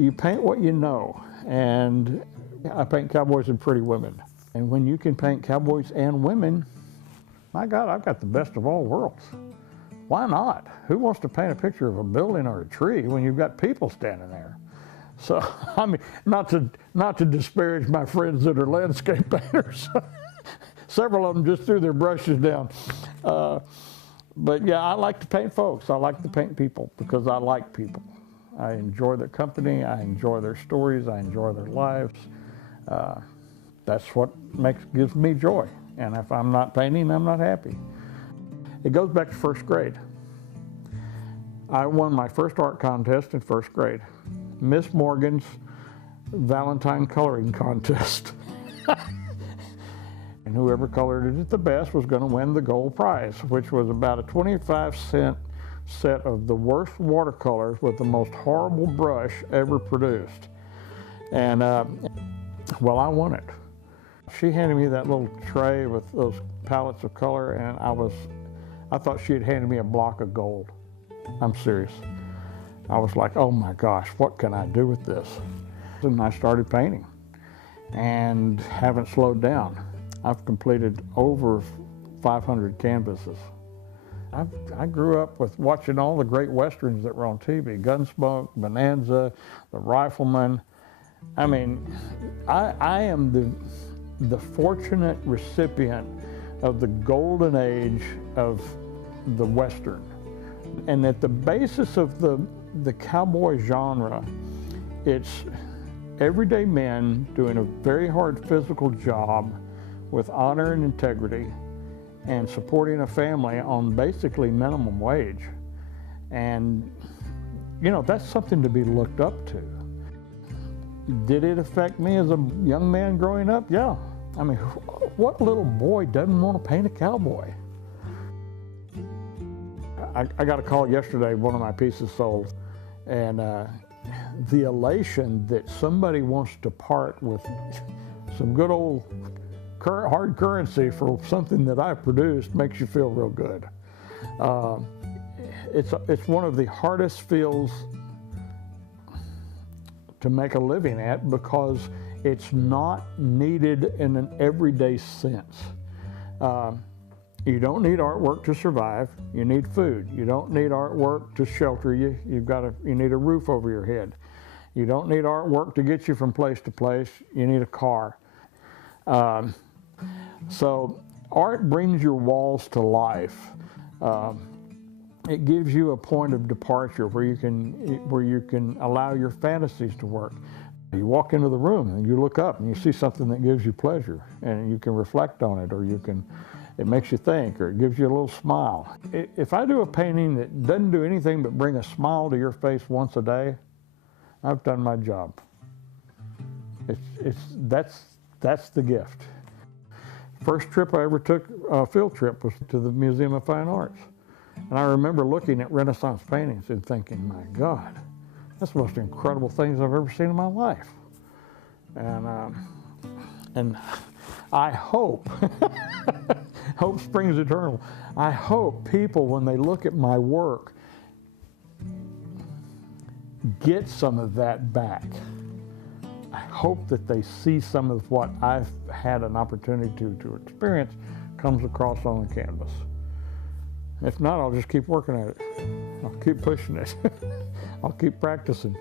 You paint what you know, and I paint cowboys and pretty women. And when you can paint cowboys and women, my God, I've got the best of all worlds. Why not? Who wants to paint a picture of a building or a tree when you've got people standing there? So, I mean, not to disparage my friends that are landscape painters. Several of them just threw their brushes down. But yeah, I like to paint folks. I like to paint people because I like people. I enjoy their company. I enjoy their stories. I enjoy their lives. That's what gives me joy. And if I'm not painting, I'm not happy. It goes back to first grade. I won my first art contest in first grade. Miss Morgan's Valentine coloring contest. And whoever colored it the best was going to win the gold prize, which was about a 25-cent set of the worst watercolors with the most horrible brush ever produced. And well, I won it. She handed me that little tray with those palettes of color, and I thought she had handed me a block of gold. I'm serious. I was like, oh my gosh, what can I do with this? And I started painting and haven't slowed down. I've completed over 500 canvases. I grew up with watching all the great Westerns that were on TV, Gunsmoke, Bonanza, The Rifleman. I mean, I am the fortunate recipient of the golden age of the Western. And at the basis of the cowboy genre, it's everyday men doing a very hard physical job with honor and integrity and supporting a family on basically minimum wage. And, you know, that's something to be looked up to. Did it affect me as a young man growing up? Yeah. I mean, what little boy doesn't want to paint a cowboy? I got a call yesterday, one of my pieces sold, and the elation that somebody wants to part with some good old hard currency for something that I produced makes you feel real good. It's one of the hardest fields to make a living at because it's not needed in an everyday sense. You don't need artwork to survive. You need food. You don't need artwork to shelter you. You need a roof over your head. You don't need artwork to get you from place to place. You need a car. So art brings your walls to life. It gives you a point of departure where you can allow your fantasies to work. You walk into the room and you look up and you see something that gives you pleasure, and you can reflect on it, or it makes you think, or it gives you a little smile. If I do a painting that doesn't do anything but bring a smile to your face once a day, I've done my job. That's the gift. First trip I ever took, a field trip, was to the Museum of Fine Arts. And I remember looking at Renaissance paintings and thinking, my God, that's the most incredible things I've ever seen in my life. And I hope, hope springs eternal, I hope people, when they look at my work, get some of that back. I hope that they see some of what I've had an opportunity to experience comes across on the canvas. If not, I'll just keep working at it. I'll keep pushing it. I'll keep practicing.